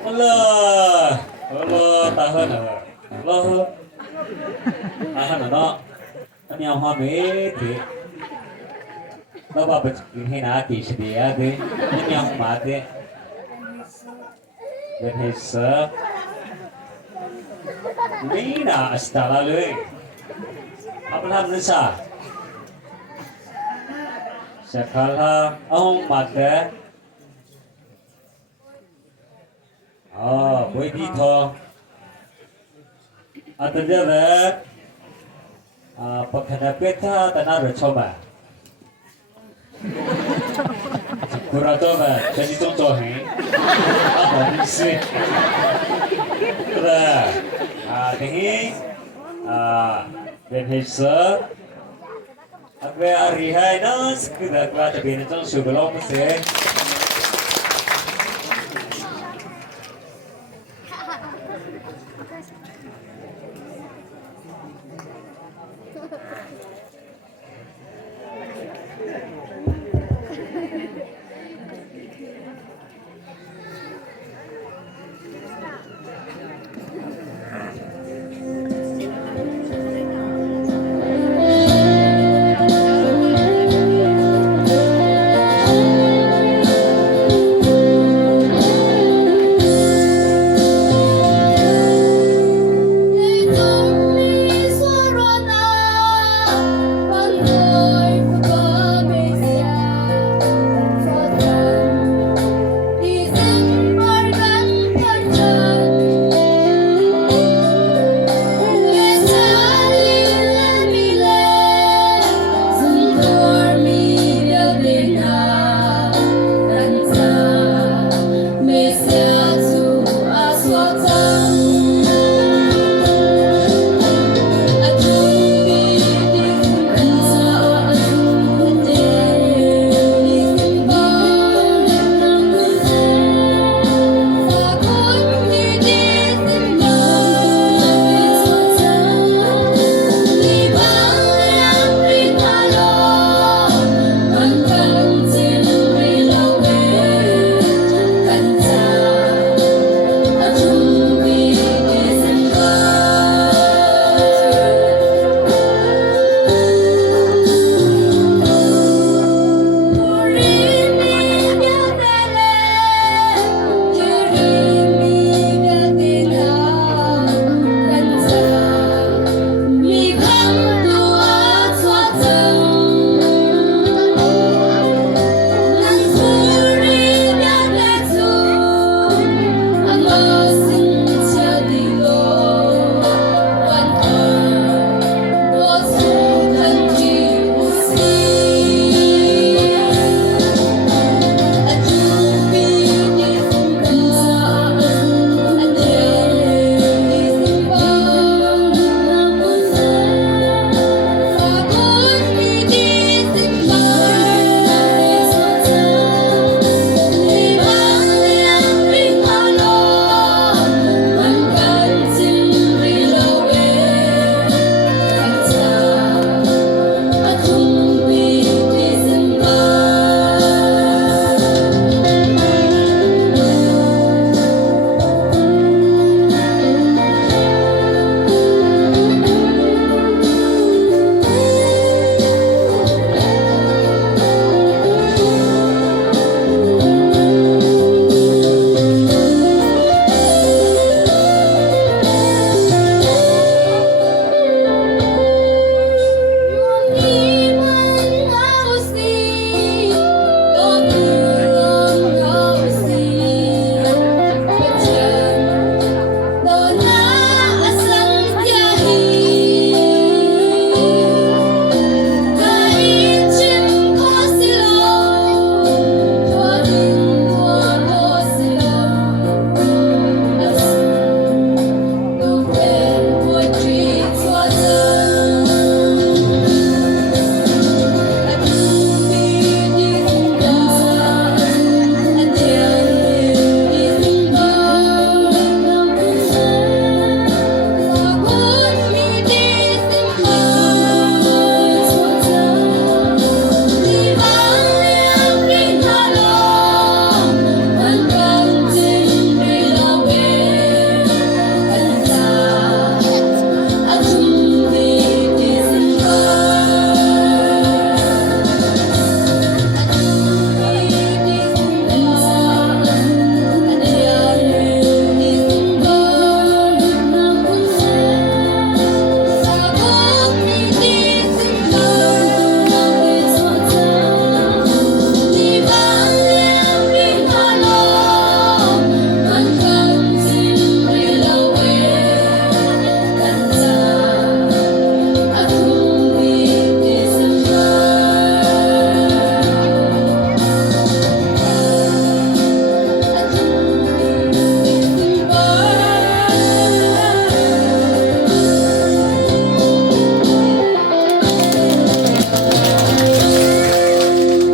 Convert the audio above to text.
Allah, Allah tahan Allah, tahan nó, nhau hoa mấy thì nó bảo bật hay là kỳ sĩ đi à đi, nhau mà đi, bên hết sợ, mấy là astala luôn, apa làm nữa sao? Sekarang ông mặt đấy. Boleh dito. Atau dia ber, pakai peta tanah bercoba. Kurang tu ber, jadi contoh ni. Apa sih? Ber, ini, benhisa. Aku hari hai nas, kita kuat tapi ni tu sebelum mesti.